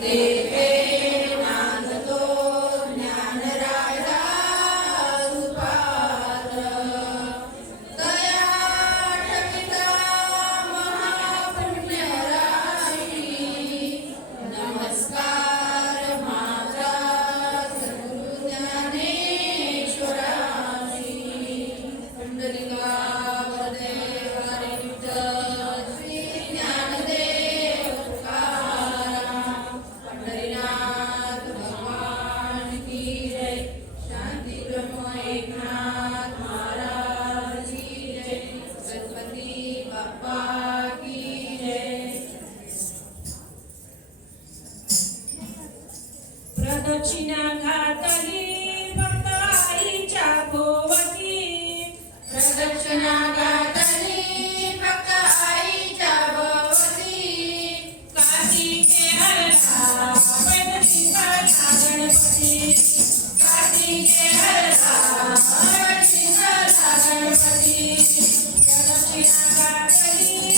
Deus. दक्षिणा घातली भक्त आईच्या भोवती प्रदक्षिणा घातली भक्त आईच्या भोवती काशी के हरला पैदसिंगा गणपती काशी के हरला पैदसिंगा गणपती प्रदक्षिणा घातली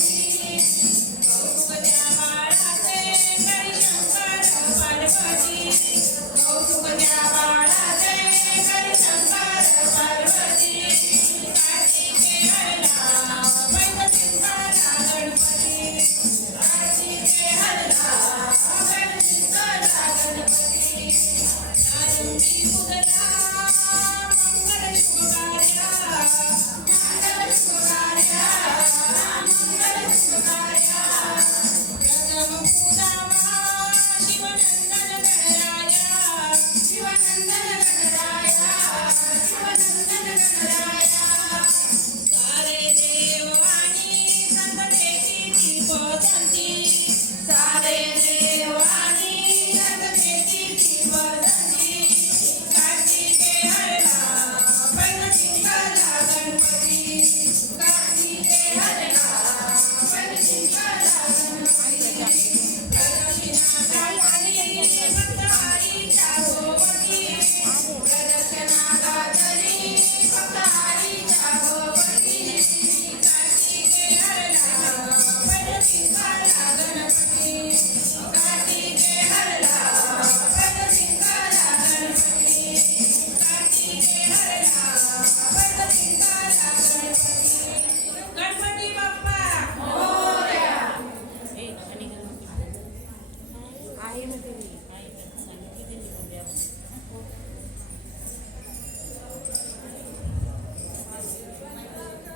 Kala